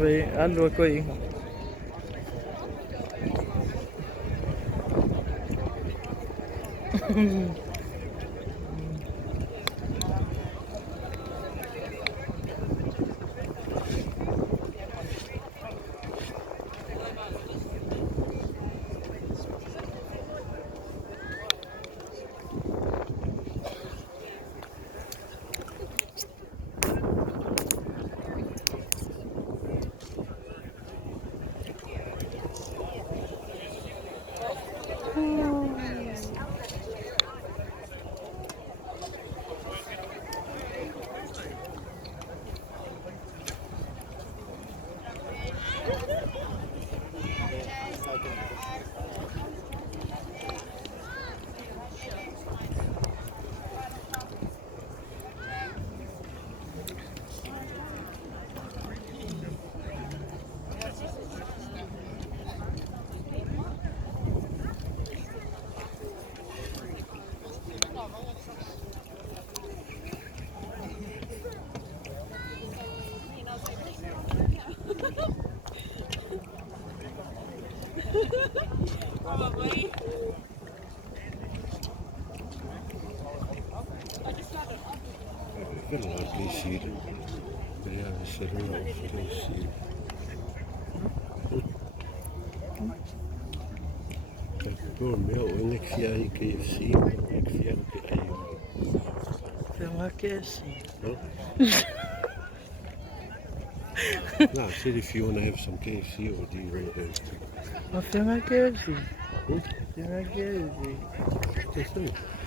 Oui, allô, quoi? Väldigt lyssig. Det är seriöst lyssig. Dormir onde que há que sim, onde que há que há. Fais-moi cacher. No, said if you want to have some KFC or do you want to go? Fais-moi cacher. Hmm? Fais-moi cacher. That's it.